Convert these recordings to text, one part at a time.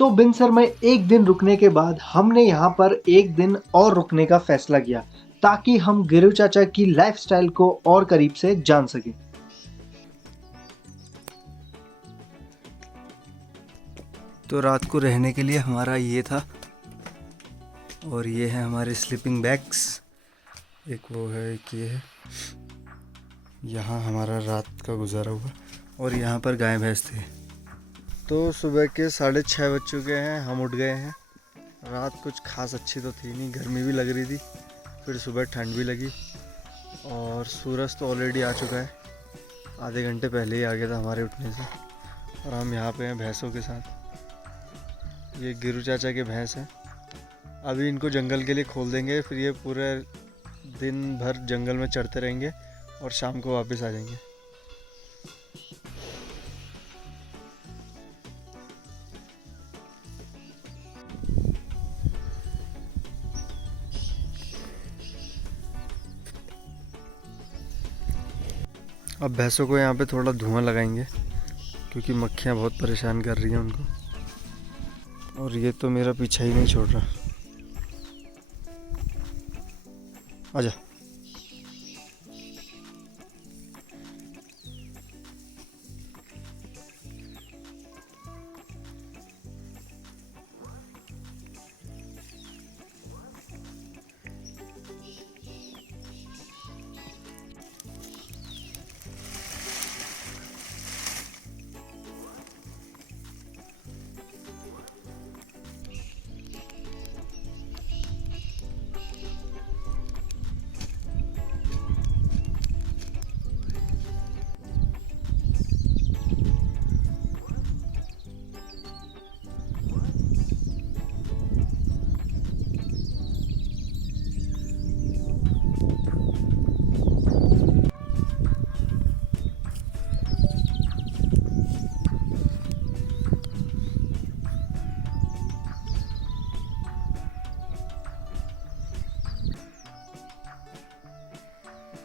तो बिनसर में एक दिन रुकने के बाद हमने यहाँ पर एक दिन और रुकने का फैसला किया ताकि हम गिरु चाचा की लाइफस्टाइल को और करीब से जान सकें। तो रात को रहने के लिए हमारा ये था, और ये है हमारे स्लीपिंग बैग्स। एक वो है, एक ये है। यहाँ हमारा रात का गुजारा हुआ, और यहाँ पर गाय भैंस थे। तो सुबह के 6:30 बज चुके हैं, हम उठ गए हैं। रात कुछ खास अच्छी तो थी नहीं, गर्मी भी लग रही थी, फिर सुबह ठंड भी लगी, और सूरज तो ऑलरेडी आ चुका है, आधे घंटे पहले ही आ गया था हमारे उठने से। और हम यहाँ पे हैं भैंसों के साथ। ये गिरु चाचा के भैंस हैं। अभी इनको जंगल के लिए खोल देंगे, फिर ये पूरे दिन भर जंगल में चढ़ते रहेंगे और शाम को वापस आ जाएंगे। अब भैंसों को यहाँ पे थोड़ा धुआं लगाएंगे, क्योंकि मक्खियाँ बहुत परेशान कर रही हैं उनको। और ये तो मेरा पीछा ही नहीं छोड़ रहा। आजा।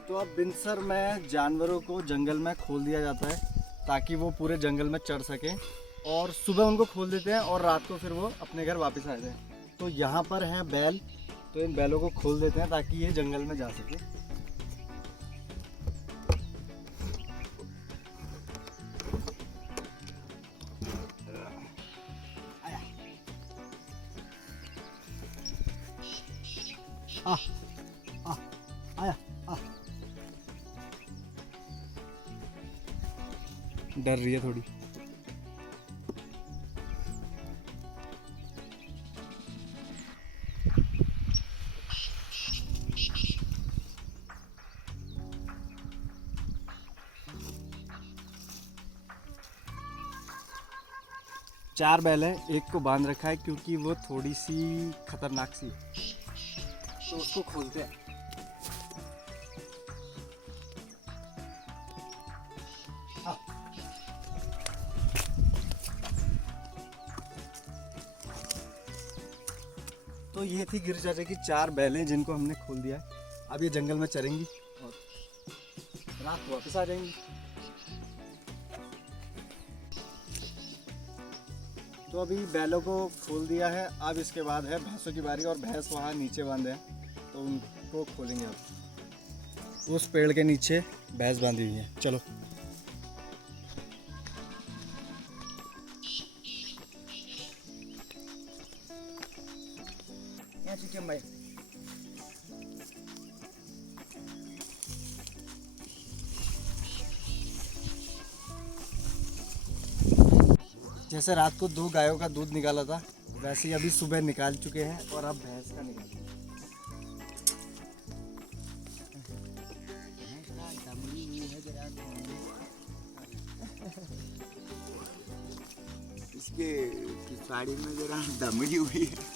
तो अब बिनसर में जानवरों को जंगल में खोल दिया जाता है ताकि वो पूरे जंगल में चढ़ सकें, और सुबह उनको खोल देते हैं और रात को फिर वो अपने घर वापस आ जाए। तो यहाँ पर हैं बैल, तो इन बैलों को खोल देते हैं ताकि ये जंगल में जा सके। आ, आ, आया, आ। डर रही है थोड़ी। चार बैल है, एक को बांध रखा है क्योंकि वो थोड़ी सी खतरनाक सी है, तो उसको खोलते हैं। तो ये थी गिरु चाचा की 4 बैलें जिनको हमने खोल दिया है। अब ये जंगल में चरेंगी और रात को वापस आ जाएंगी। तो अभी बैलों को खोल दिया है, अब इसके बाद है भैंसों की बारी, और भैंस वहाँ नीचे बांधे हैं तो उनको खोलेंगे। अब उस पेड़ के नीचे भैंस बांधी हुई है। चलो। भाई जैसे रात को 2 गायों का दूध निकाला था, वैसे ही अभी सुबह निकाल चुके हैं, और अब भैंस का निकालेंगे। इसके साड़ी में जरा दमड़ी हुई है।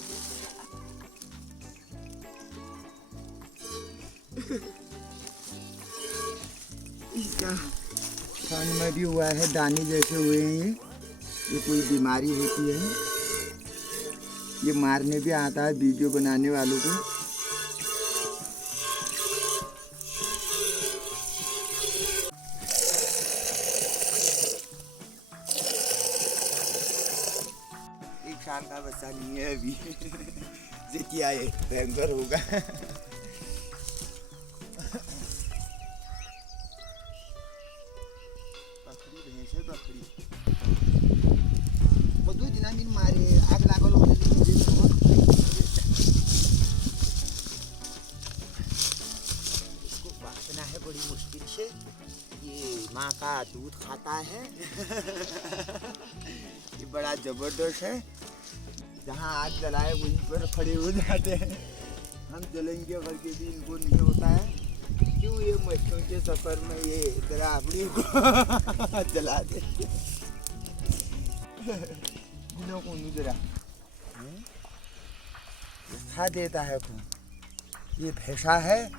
इसका कान में भी हुआ है, दाने जैसे हुए हैं। ये कोई बीमारी होती है, ये मारने भी आता है वीडियो बनाने वालों को। साल का बच्चा नहीं है अभी। ये क्या है, भयंकर होगा। बकरी भैंस है, बकरी दो दिना दिन मारे आग लागल हो गई। इसको बांधना है बड़ी मुश्किल से। ये माँ का दूध खाता है। ये बड़ा जबरदस्त है। जहाँ आग जलाए वहीं पर खड़े हो जाते हैं। हम जलेंगे करके भी इनको नहीं होता है। क्यों ये मच्छरों के सफर में ये दराबड़ी को जला देते। दिनों को जरा खा देता है खून। ये भैंसा है,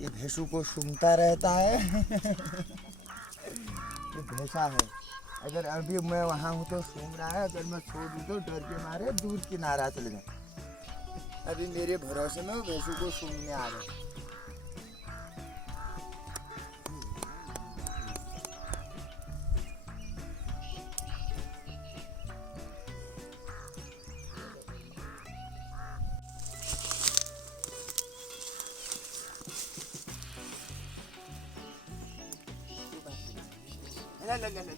ये भैंसों को सूंघता रहता है। ये भैंसा है। अगर अभी मैं वहाँ हूँ तो सूंघ रहा है, अगर मैं छोड़ दूँ तो डर के मारे दूर किनारा चले जाए। अभी मेरे भरोसे में वो भैंसों को सूंघने आ रहे हैं।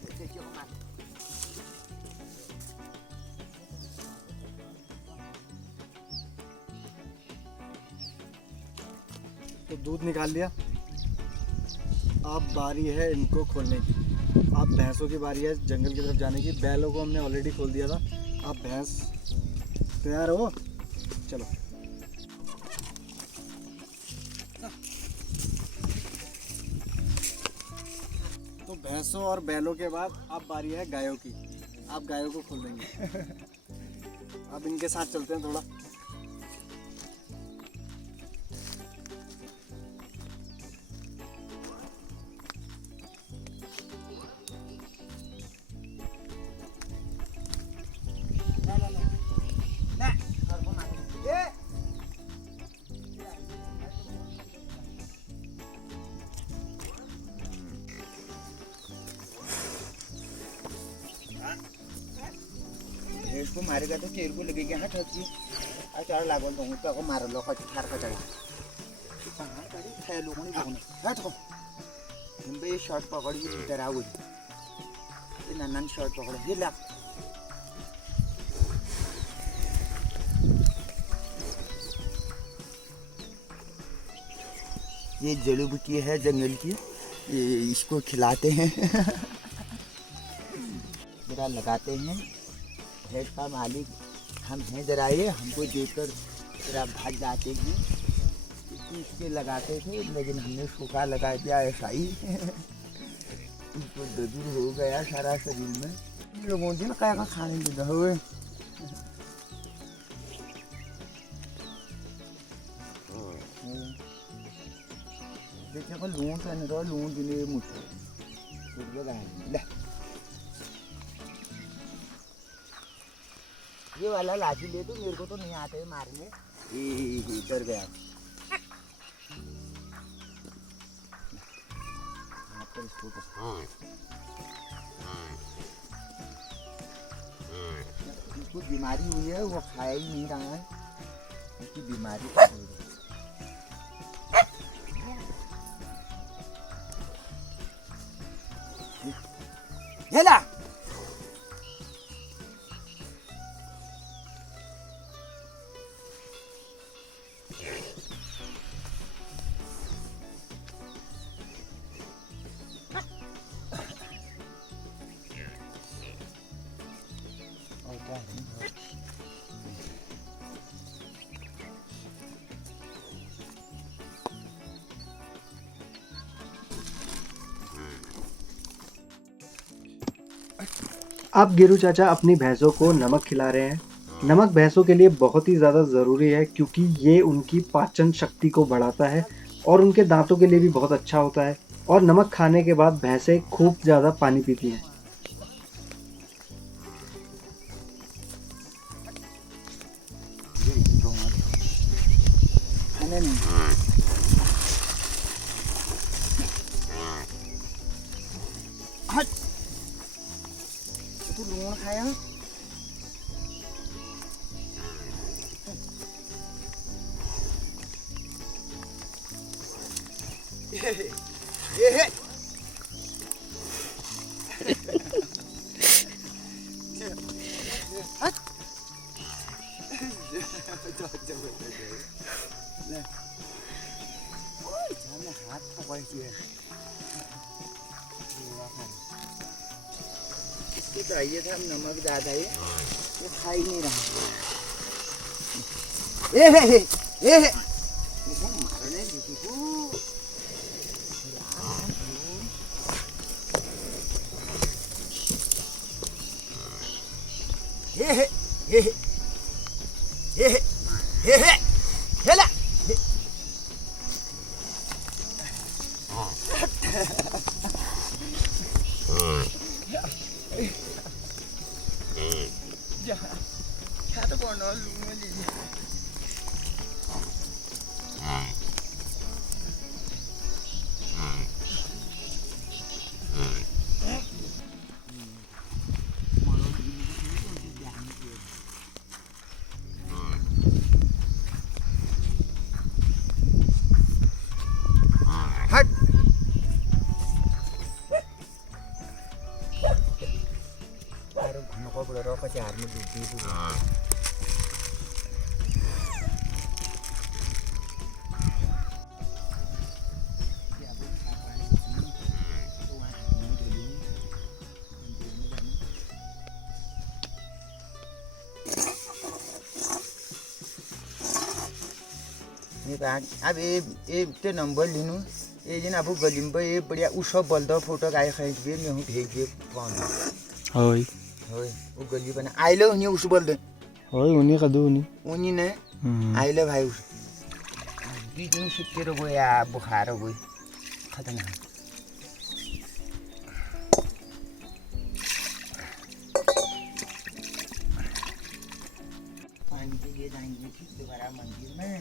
देखिए तो दूध निकाल लिया। अब बारी है इनको खोलने की। अब भैंसों की बारी है जंगल की तरफ जाने की। बैलों को हमने ऑलरेडी खोल दिया था। अब भैंस तैयार हो, चलो। तो भैंसों और बैलों के बाद अब बारी है गायों की। अब गायों को खोल देंगे। अब इनके साथ चलते हैं थोड़ा। भैंस को मारेगा तो तेरे को लगेगा हाथ हथी। अचार लागल तो हूँ तो मार लो खच थार का चढ़ा। कहाँ करी खाए लोगों ने लोगों ने हाथ को। हम भी ये शॉट पकड़ के इधर आओ। ये नन्ना शॉट पकड़ ये ला। ये जड़ी बूटी है जंगल की, ये इसको खिलाते हैं। जरा लगाते हैं। भैंस का मालिक हम हैं, जरा ये हमको देखकर जरा भाग जाते हैं। इसके लगाते थे लेकिन हमने सूखा लगा दिया ऐसा ही। इसको दर्द हो गया सारा शरीर में। लोगों दिन क्या खाने लगा हुए। देखिए को लून से नहीं लून दिने मुझे ये वाला लाठी ले तो मेरे को तो नहीं आते मारने। डर गया। इसको बीमारी हुई है, वो खाया ही नहीं रहा है। इसकी बीमारी ये ला। अब गिरु चाचा अपनी भैंसों को नमक खिला रहे हैं। नमक भैंसों के लिए बहुत ही ज़्यादा ज़रूरी है क्योंकि ये उनकी पाचन शक्ति को बढ़ाता है और उनके दांतों के लिए भी बहुत अच्छा होता है। और नमक खाने के बाद भैंसें खूब ज़्यादा पानी पीती हैं। तू लून खाया ये है हाथ पकड़ के इसको चाहिए था नमक ज़्यादा है, ये खा ही नहीं रहा। ए मारने दीदी को हेला क्या तो बनो लूँगा लीजिए। हट अरे घनको बडो पछि हार्नु दुख्दिएको अब ये ते नंबर लिनु ये दिन अब गलिम पे ये बढ़िया उ सब बलदा फोटो गाय खींच भी मैं हूं भेज दे फोन होय होय वो गली बना आइलो नि उस बलदे होय उन्हीं का दो उनी ने आइले भाई उस बीच में सुते रो गया बुखार हो गई खतरनाक पानी के लिए जाएंगे ठीक दोबारा मंदिर में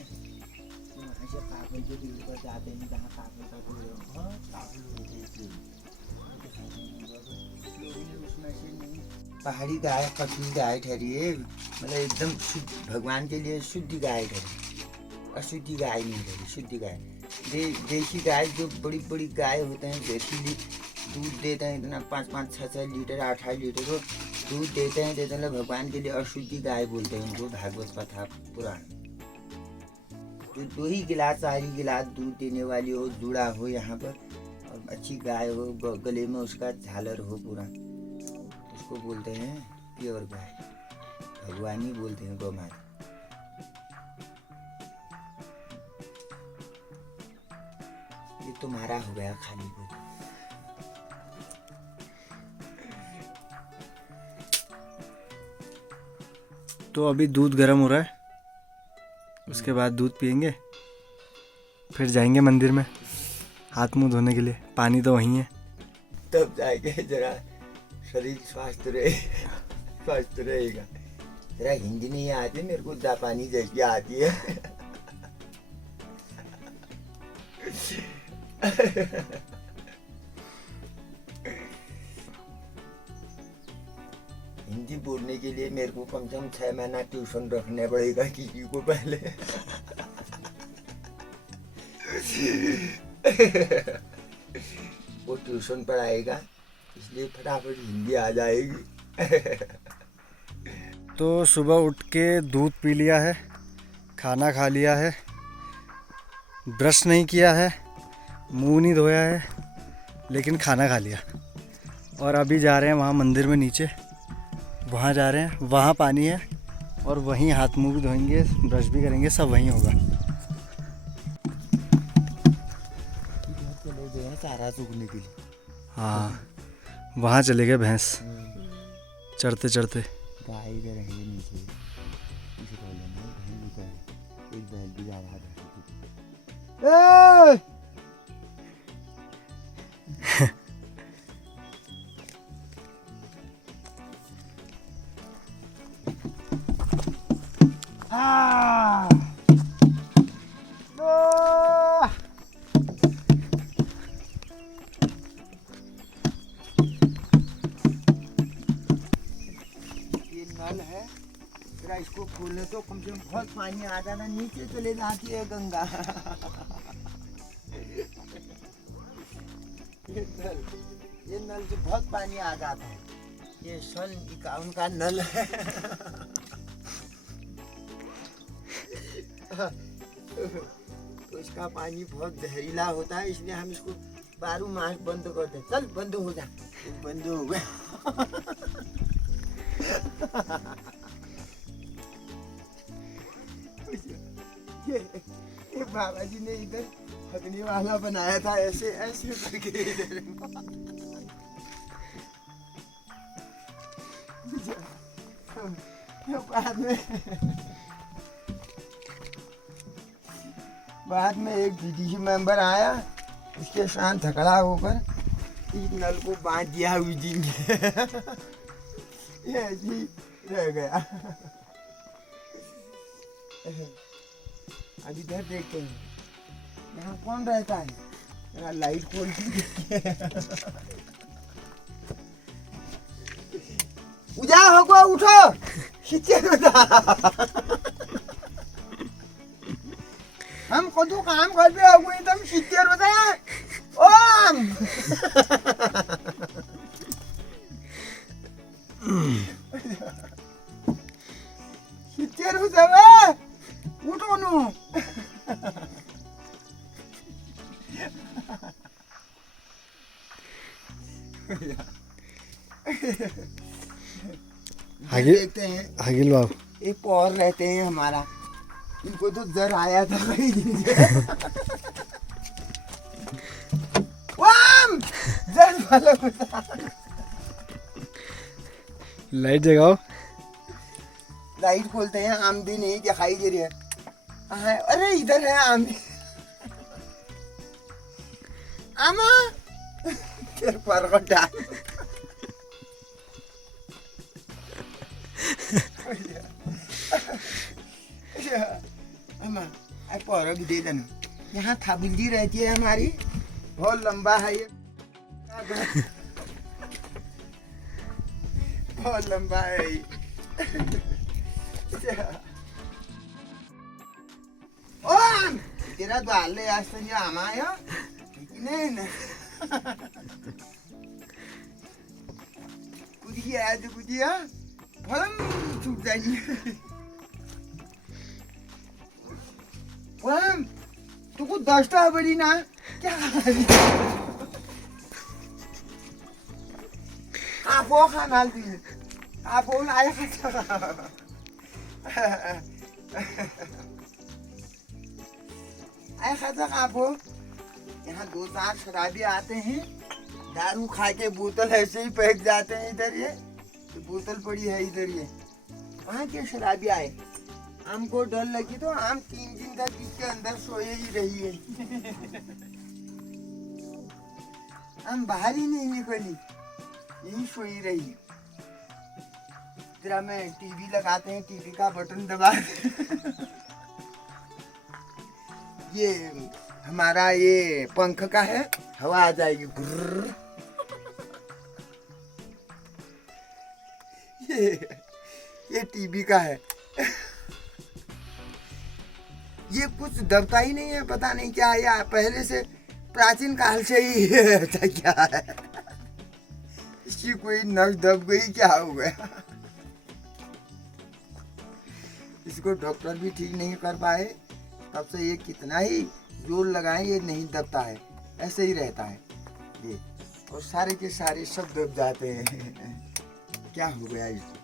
ऐसे काबुल के दिल पर जाते हैं जहाँ काबुल का कोई हो काबुल हो जाए उसमें से नहीं पहाड़ी गाय कटनी गाय ठहरी है मतलब एकदम शुद्ध भगवान के लिए शुद्ध गाय ठहरी अशुद्ध गाय नहीं ठहरी शुद्ध गाय देसी गाय जो बड़ी बड़ी गाय होते हैं देसी दूध देते हैं इतना 5-5, 6-6 लीटर 8-8 लीटर को दूध देते हैं मतलब भगवान के लिए अशुद्धि गाय बोलते हैं उनको भागवत कथा पुराण तो 2 ही गिलास 4 ही गिलास दूध देने वाली हो जुड़ा हो यहाँ पर और अच्छी गाय हो गले में उसका झालर हो पूरा उसको बोलते हैं प्योर गाय भगवान ही बोलते हैं गौ माता। ये तुम्हारा हो गया खाली को तो अभी दूध गर्म हो रहा है, उसके बाद दूध पियेंगे, फिर जाएंगे मंदिर में हाथ मुंह धोने के लिए। पानी तो वहीं है, तब जाएंगे जरा शरीर स्वस्थ रहेगा। जरा हिंदी नहीं आती मेरे को जापानी जैसी आती है। हिंदी बोलने के लिए मेरे को कम से कम 6 महीना ट्यूशन रखना पड़ेगा किसी को पहले। वो ट्यूशन पढ़ाएगा इसलिए फटाफट हिंदी आ जाएगी। तो सुबह उठ के दूध पी लिया है, खाना खा लिया है, ब्रश नहीं किया है, मुंह नहीं धोया है, लेकिन खाना खा लिया। और अभी जा रहे हैं वहाँ मंदिर में नीचे, वहाँ जा रहे हैं, वहाँ पानी है और वहीं हाथ मुंह भी धोएंगे, ब्रश भी करेंगे, सब वहीं होगा। चले गए हैं चारा चुगने के लिए। हाँ वहाँ चले गए भैंस चढ़ते चढ़ते। गाय इधर रहेंगे नीचे इस रोले में भैंस भी है, एक बैल भी जा रहा है। नल है जरा इसको खोलने तो कम से कम बहुत पानी आ जाना, नीचे चले जाती है गंगा। नल से बहुत पानी आ जाता है। ये सन 51 का नल है। तो इसका पानी बहुत जहरीला होता है, इसलिए हम इसको 12 मास बंद कर दे। चल बंद हो जा। बंद हो गया। ये बाबा जी ने इधर हगने वाला बनाया था, ऐसे ऐसे करके इधर। बाद में एक बीडीसी मेंबर आया, उसके साथ झगड़ा होकर इस नल को बांध दिया हुई दिन। ये ऐसे ही रह गया। अब इधर देखते हैं यहाँ कौन रहता है। यहाँ लाइट खोल के उजा होगा, उठो। हम खुद काम कर पे हो गई, तुम 70 होता है। ओम 70 होता है, उठो नु। देखते हैं हागिल बाबू, एक और रहते हैं हमारा, इनको तो जर आया था कई दिन से। वाम! जर वाला होता। लाइट जगाओ। लाइट खोलते हैं, आमदी नहीं दिखाई दे रही है। अरे इधर है आमदी। आमा तेरे पर को डाल। दे देना। यहाँ थाबिल्दी रहती है हमारी, बहुत लंबा है ये। बहुत लंबा है ये। ओम तेरा द्वाले आज तक ये आमाया नहीं ना। कुछ आज कुछ या फलम छूट जाएगी। ओम तू को दस्ता बड़ी ना क्या? आप वो खाना दी, आप वो लाया खाता। आया खाता आप वो। यहाँ 2-4 शराबी आते हैं, दारू खा के बोतल ऐसे ही फेंक जाते हैं इधर। ये बोतल पड़ी है इधर। ये वहाँ के शराबी आए, हमको डर लगी तो हम 3 दिन तक इसके अंदर सोए ही रही है। हम बाहर ही नहीं निकली, यही सोई रही। जरा में टीवी लगाते हैं, टीवी का बटन दबा। ये हमारा ये पंख का है, हवा आ जाएगी। ये टीवी का है। ये कुछ दबता ही नहीं है, पता नहीं क्या है, या पहले से प्राचीन काल से ही ऐसा क्या है। इसकी कोई नस दब गई, क्या हो गया। इसको डॉक्टर भी ठीक नहीं कर पाए, तब से ये कितना ही जोर लगाए ये नहीं दबता है, ऐसे ही रहता है ये। और सारे के सारे सब दब जाते हैं। क्या हो गया इसको।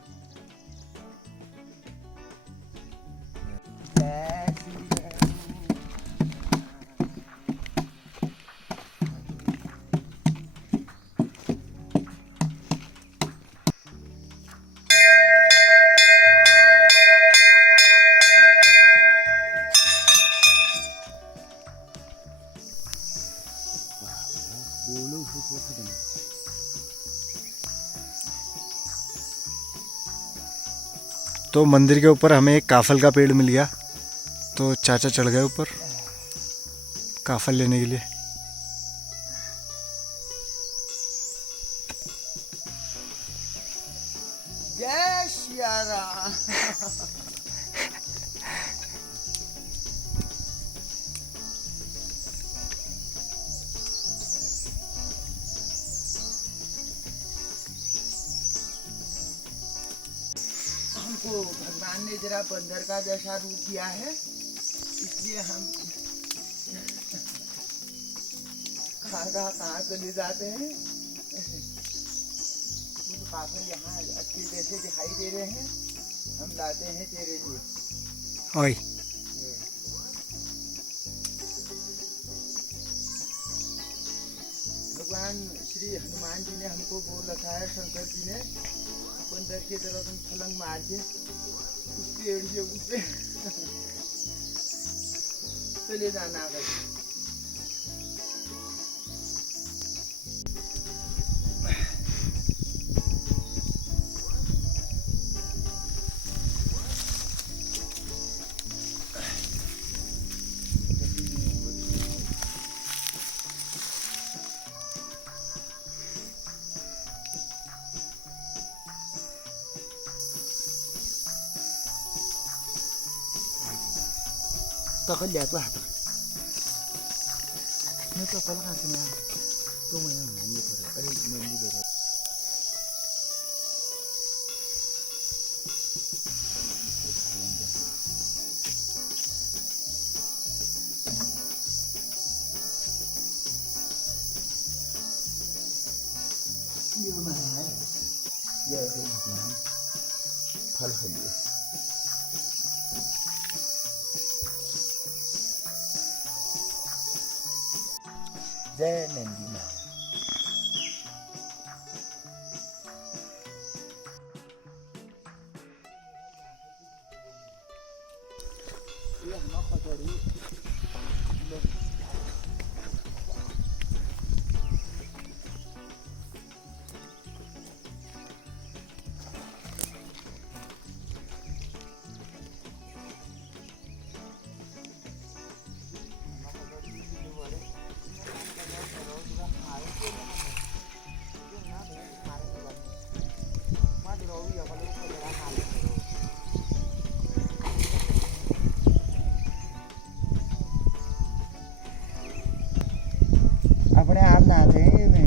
तो मंदिर के ऊपर हमें एक काफल का पेड़ मिल गया, तो चाचा चढ़ गए ऊपर काफल लेने के लिए। जय श्री राम। भगवान ने जरा बंदर का जैसा रूप दिया है, इसलिए हम कहाँ चले जाते हैं। कुछ काफिर यहाँ अच्छे जैसे दिखाई दे रहे हैं, हम लाते हैं तेरे लिए। ओए भगवान श्री हनुमान जी ने हमको बोल रखा है, शंकर जी ने, बंदर की तरह तुम छलंग मार के उस पेड़ से ऊपर चले जाना अगर। Takal lihat lah. Ini tuh apa lah sini? Tuh yang nanya tuh, ada mandi dulu. Ini mana? Ya ini mana? Hal hal. जय नंदी महाराज। अपने आप नहाते हैं।